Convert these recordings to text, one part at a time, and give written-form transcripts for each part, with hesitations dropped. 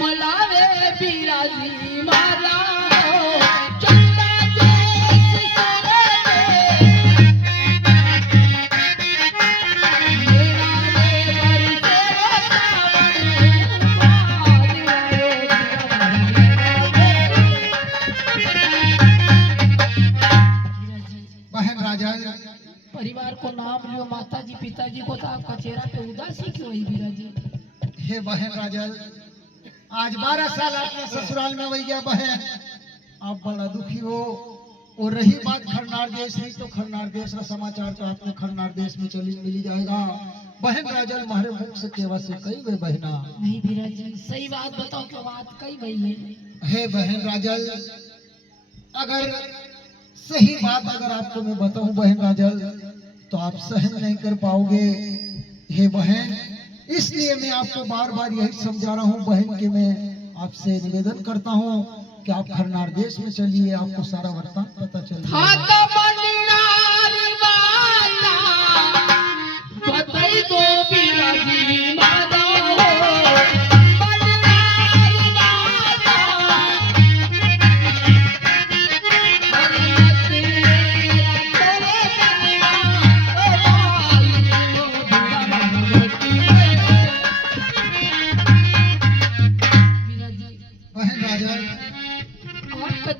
Malawi बिराजी मारा परिवार को नाम लियो, माता जी पिताजी को, तो आपका चेहरा पे उदासी क्यों है बिराजी? हे बहन राजल, आज 12 साल आपने ससुराल में वही गया बहन, आप बड़ा दुखी हो। और रही बात खरनार देश में, तो खरनार देश का समाचार तो आपने खरनार देश में मिली जाएगा। बहन राजल हमारे मुख से केवा से कई गए बहना। नहीं बिराजी, सही बात बताओ, क्या बात कई गई है? हे बहन राजल, अगर सही बात अगर आपको मैं बताऊं बहन राजल, तो आप सहन नहीं कर पाओगे। हे बहन, इसलिए मैं आपको बार बार यही समझा रहा हूँ बहन कि मैं आपसे निवेदन करता हूँ कि आप खरनार देश में चलिए, आपको सारा वर्तान पता चल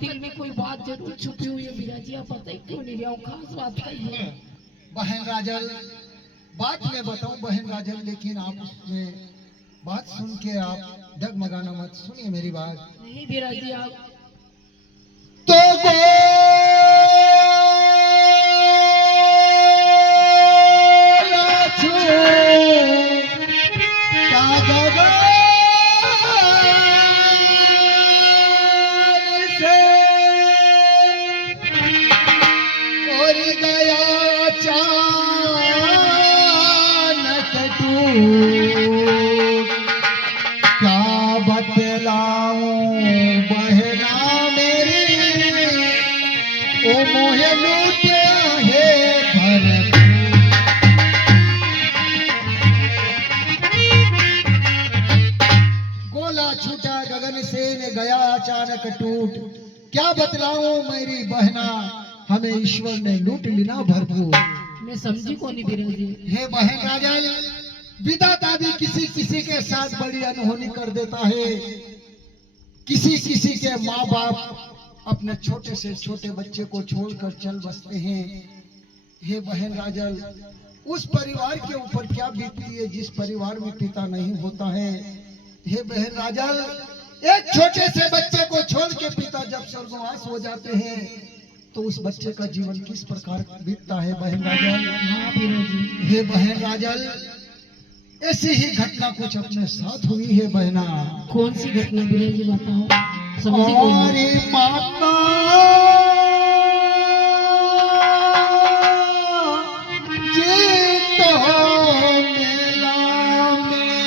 दिल में कोई बात जरूर छुपी हुई है बिराजी, आप पता ही क्यों नहीं रहा? खास बात कही है बहन राजल। बात मैं बताऊं बहन राजल, लेकिन आप उसमें बात सुन के आप डगमगाना मत, सुनिए मेरी बात। नहीं बिराजी, आप तो क्या बतलाऊं बहना मेरी, ओ मोहे लूटिया है भरत। गोला छूटा गगन से न गया अचानक टूट, क्या बतलाऊं मेरी बहना, हमें ईश्वर ने लूट लिना भरपूर। मैं समझी को नहीं बिराजी। हे बहन राजल, विधाता भी किसी किसी के साथ बड़ी अनहोनी कर देता है। किसी किसी के माँ बाप अपने छोटे से छोटे बच्चे को छोड़कर चल बसते हैं। हे बहन राजल, उस परिवार के ऊपर क्या बीतती है जिस परिवार में पिता नहीं होता है। हे बहन राजल, एक छोटे से बच्चे को छोड़ के पिता जब स्वर्गवास हो जाते हैं, तो उस बच्चे का जीवन किस प्रकार बीतता है बहन राजल। हाँ बिराजी। हे बहन राजल, ऐसी ही घटना कुछ अपने साथ हुई है बहना। कौन सी घटना बिराजी बताओ, समझी को नहीं। माता जी तो मेला में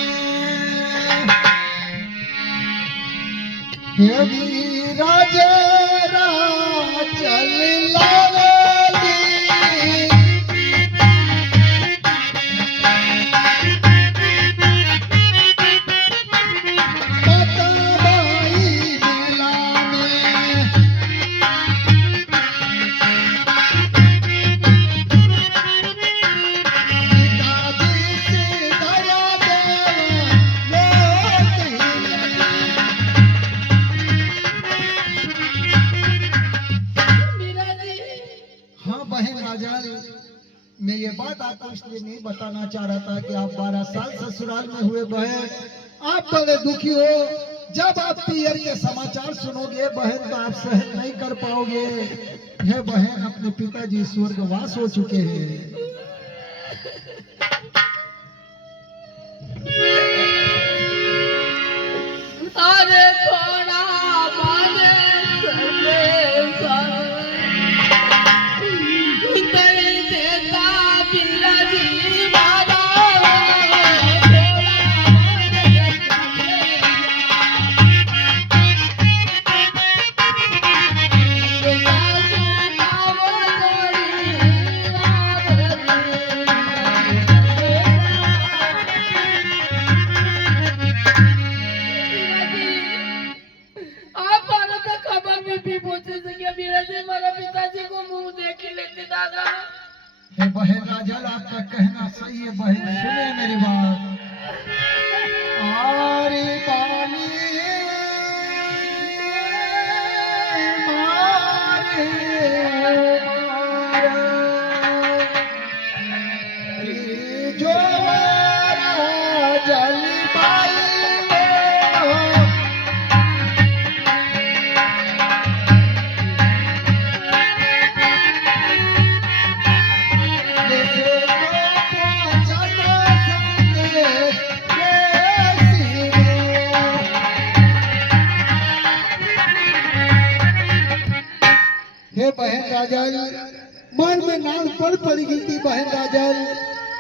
हे वीरा जरा चल लावेली, मैं ये बात आपको इसलिए नहीं बताना चाह रहा था कि आप 12 साल ससुराल में हुए बहन, आप बड़े दुखी हो। जब आप पियर के समाचार सुनोगे बहन, तो आप सहन नहीं कर पाओगे। हे बहन, अपने पिताजी स्वर्गवास हो चुके हैं। अरे थोड़ा माने से मेरे पिताजी को मुंह देख ही लेते दादा। हे बहन राजल, आपका कहना सही है बहन, सुने मेरी बात। आरे पानी मारे मारे जो राजल बाई हे बहन राजल, मन में नाल पड़ गई थी बहन राजल,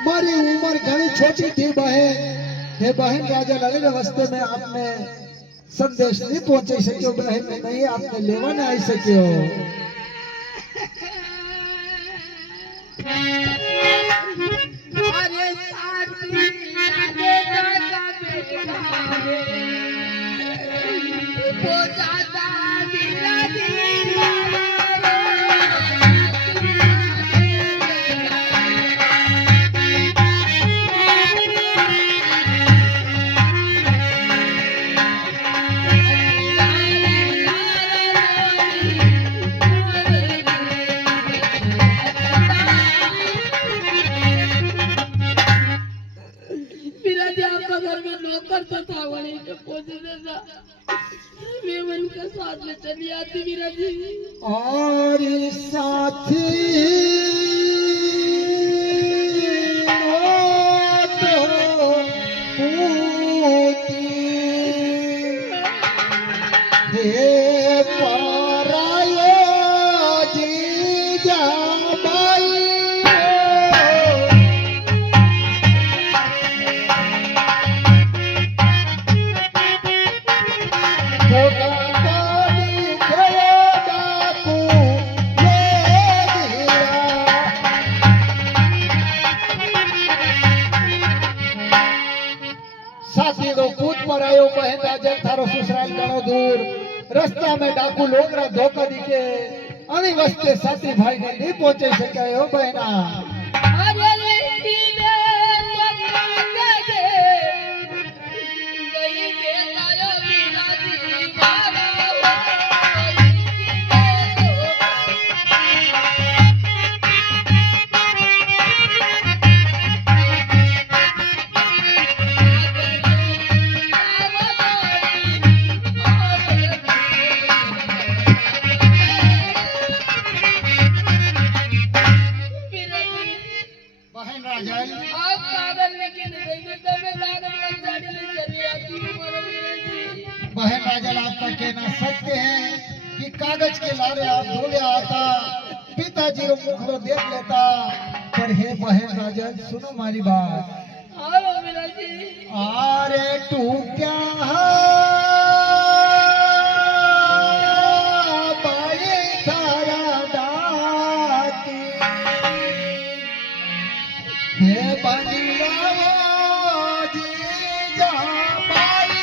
मारी उम्र घनी छोटी थी बहन। हे बहन राजल, अगले रास्ते में आपने संदेश नहीं पहुंचे सको बहन, नहीं आपने लेवा नहीं आई सको। अरे साथी आगे दादा बेटा रे, वो दादा बिना दीवाना करता था वही के पहुंचे देता। मैं मन का साथ में चली आती वीरा जी। और साथी हे परायो जीजा बाई साथी दो कूद पर आयो बहन राजल, थारो ससुराल घणो दूर, रस्ता में डाकू लोगरा धोखा दिखे, अनी वस्ते साथी भाई ने नहीं पहुंचे सके हो बहना। अरे लेडी ने पकड़ा दे गई देता यो वीरा जी मारा बहन राजल, आपका कहना सत्य है कि कागज के लारे आप धोले आता, पिताजी को मुख लो देख लेता, पर हे बहन राजल सुनो हमारी बात। अरे तू क्या बाई थारा दाती हे बंगला जीजा बाई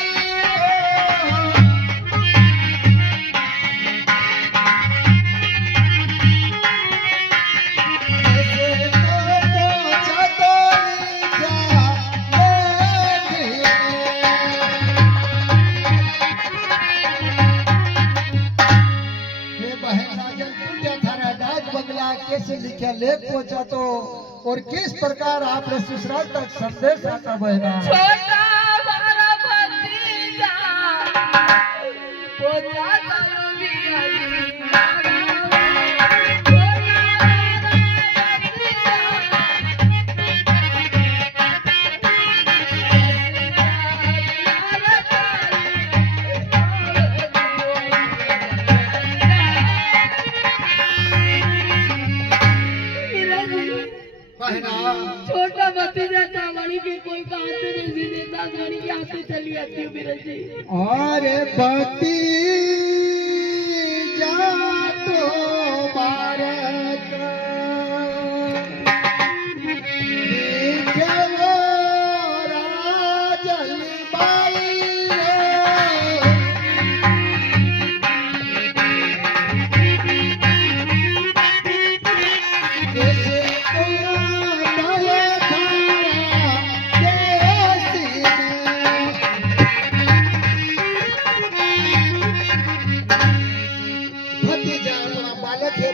कैसे लिखा लेख पहुंचा तो और किस प्रकार आपने ससुराल तक संदेश आता बहना। छोटा हमारा भतीजा पहुंचाता यो वीरा जी मारा छोटा भतीजा था बड़ी भी कोई कहते नहीं देता, बड़ी के हाथे चली आती हूँ वीरा जी। अरे भतीजा तो भारत राजल बाई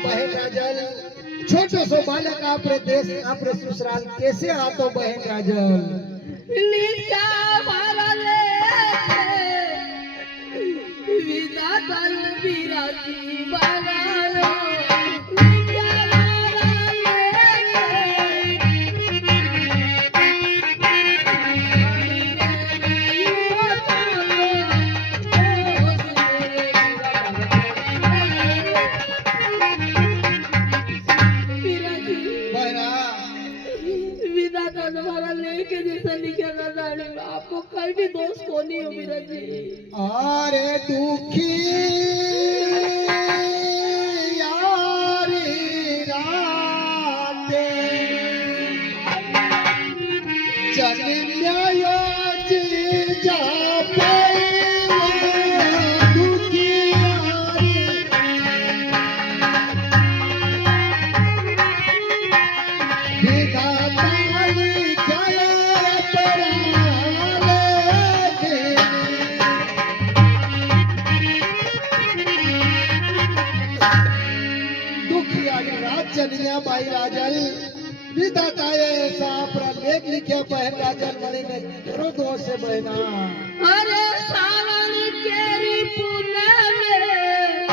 बहन राजल छोटो सो बालक आपरे देश आपरे ससुराल कैसे आतो बहन राजल लीजा मारा ले विदा तल बिराजी बाला लो लीजा मारा तुम्हारा लेके जैसा निकला जाने आपको कल भी दोस्त को नहीं हो मेरा जी अरे दुखी यारी राते चलिया जा पाई दुखी यारी विधाता चलिया बाई राजल विधाताए सापरा लेख लिखिया बहन राजल मणि में करो दोष से बहना अरे सावन केरी पुणे में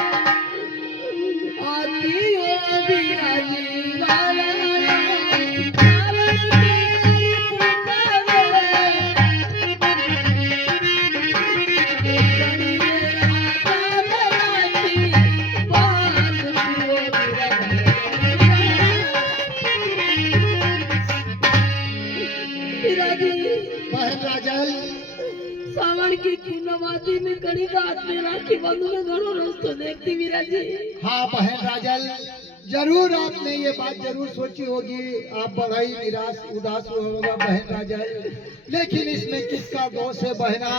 आती हो बिराजी वाला सावन केरी बहन राजल सावन की पूर्णमासी में कड़ी रात में राखी बंधु में घरों रस्तो देखती विराजी हाँ बहन राजल जरूर आपने ये बात जरूर सोची होगी आप बड़ा ही निराश उदास होगा बहन राजल लेकिन इसमें किसका दोष है बहना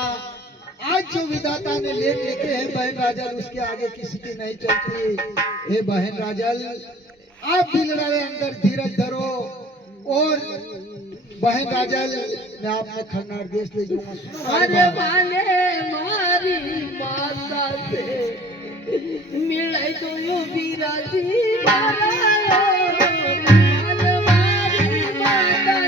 आज जो विधाता ने लेख लिखे हैं बहन राजल उसके आगे किसी की नहीं चलती हे बहन राजल आप दिल वाले अंदर धीरज धरो और बहन राजल मैं आपने खन्ना देश ले जाऊंगा अरे माने मारी माता से मिले तो यो बिराजी वाला माने मारी माता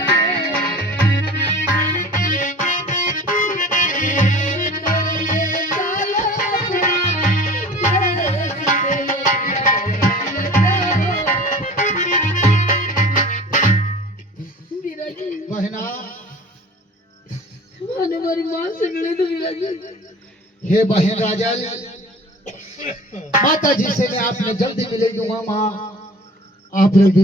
बहना माने मारी माँ से मिले तो बिराजी हे बहन राजल माता जी से मैं आपने जल्दी मिले दूंगा माँ आपने भी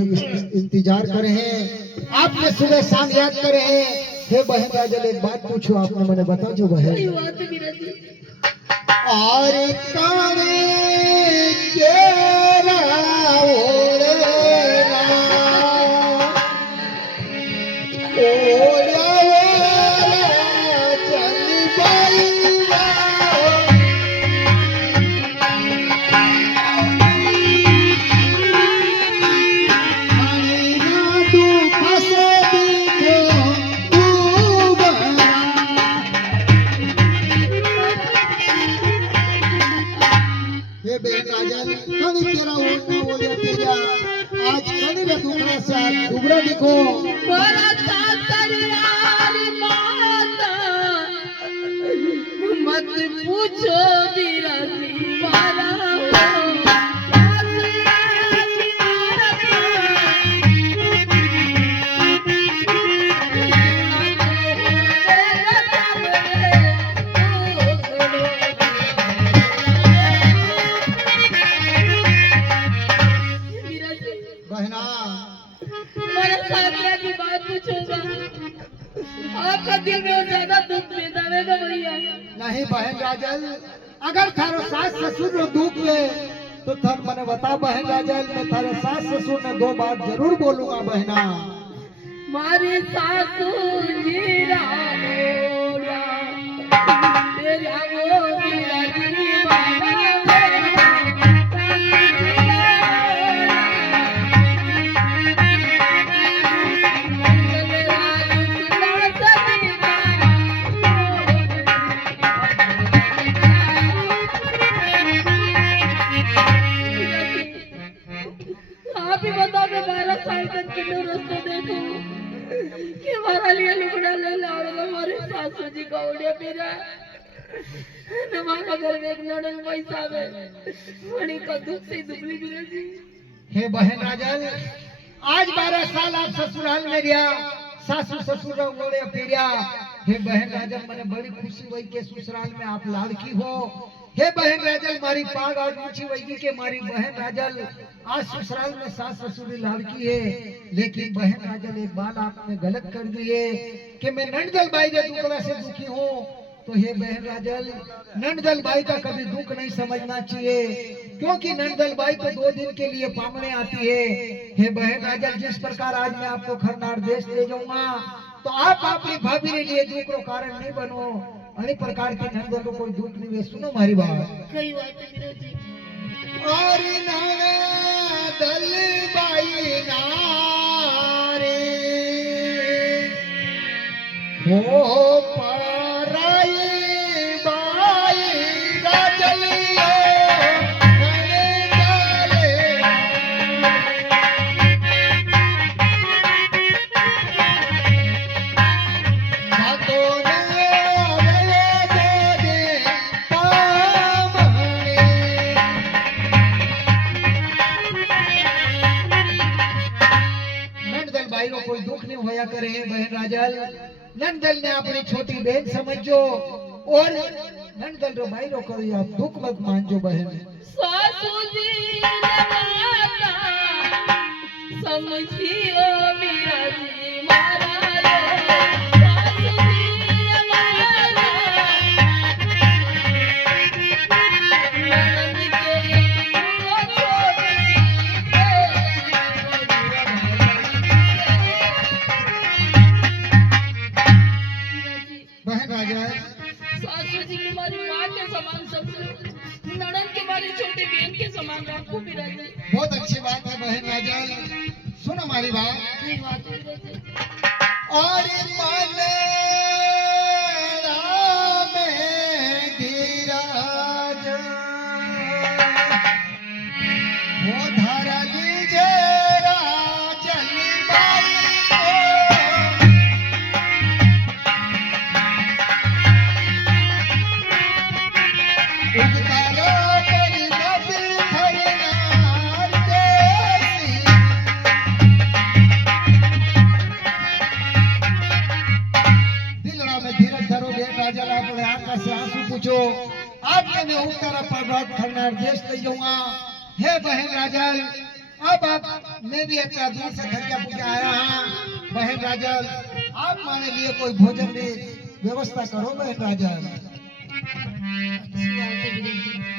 इंतजार करे हैं आपने सुबह शाम याद करे हैं हे बहन राजल एक बात पूछो आपने मैंने बता जो बहन और काने केरा आज कड़ी में दुखड़ा से आज दुबरा दिखो मत पूछो बिराजी वाला की बात पूछूंगा आपका दिल में ज्यादा दुख में दवेगा भैया नहीं बहन राजल अगर थारो सास ससुर नो दुख ले तो थर मने बता बहन राजल मैं थारे सास ससुर ने दो बात जरूर बोलूंगा बहना मारी सासू मीरा मोरा तेरा वो बिराजी वाला आप ही बताओ मैं 12 साल तक किलो रास्ता देखूं कि हमारा लिए लुगड़ा ले लाओ हमारे सासू जी का उड़े मेरा हमारा घर में एक नड़न पैसा में बड़ी का दुख से दुबली बिरा जी। हे बहन राजल, आज 12 साल आप ससुराल में गया, सासू ससुर बोले फिरिया। हे बहन राजल, मैंने बड़ी खुशी हुई के ससुराल में आप लाड़की हो। हे बहन राजल, मारी पाग और पूछी वही के मारी बहन राजल आज ससुराल में सास ससुरी लाड़की है। लेकिन बहन राजल एक बात आपने गलत कर दी है कि मैं नंदल बाई के दुखड़ा से दुखी हूँ। तो हे बहन राजल, नंदल बाई का कभी दुख नहीं समझना चाहिए, क्योंकि नंदल बाई तो 2 दिन के लिए पामने आती है। हे बहन राजल, जिस प्रकार आज मैं आपको खरनार देश ले जाऊंगा तो आप अपनी भाभी के लिए दुख रो कारण नहीं बनो। अनेक प्रकार के नंदल को कोई दुख नहीं है। सुनो मारी बात, कई बात है मेरा जी। और नंदल बाई नारे हो पराई बाई राजलियो कोई दुख नहीं होया करे। बहन राजल, नंदल ने अपनी छोटी बहन समझो और नंदल रो भाई रो करी आप दुख मत मानजो। बहन सासू जी नवाता समझियो मेरा जी मारा रे। सासू जी नवाता ननद के वो छोड़ी बहन राजल, सासू जी की हमारी माँ के समान सबसे, ननद के हमारी छोटी बहन के समान आपको भी राजा। बहुत अच्छी बात है बहन राजल। सुनो हमारी बात, नहीं बात है राजा। और मन में धीरज वो धर लीजे राजल बाई को। उद्गारो करी नबी खरनार देसी। दिलड़ा में धीरज धरो बेट राजल, अपने आंखों से आंसू पूछो। आपने मैं उत्तर पर्वत खरनार देश ले जाऊंगा। हे बहन राजल, अब आप मैं भी इतना दूर से धक्का पूछा आया हूँ। बहन राजल, आप हमारे लिए कोई भोजन की व्यवस्था करो। बहन राजल, अच्छी बात है विजय जी।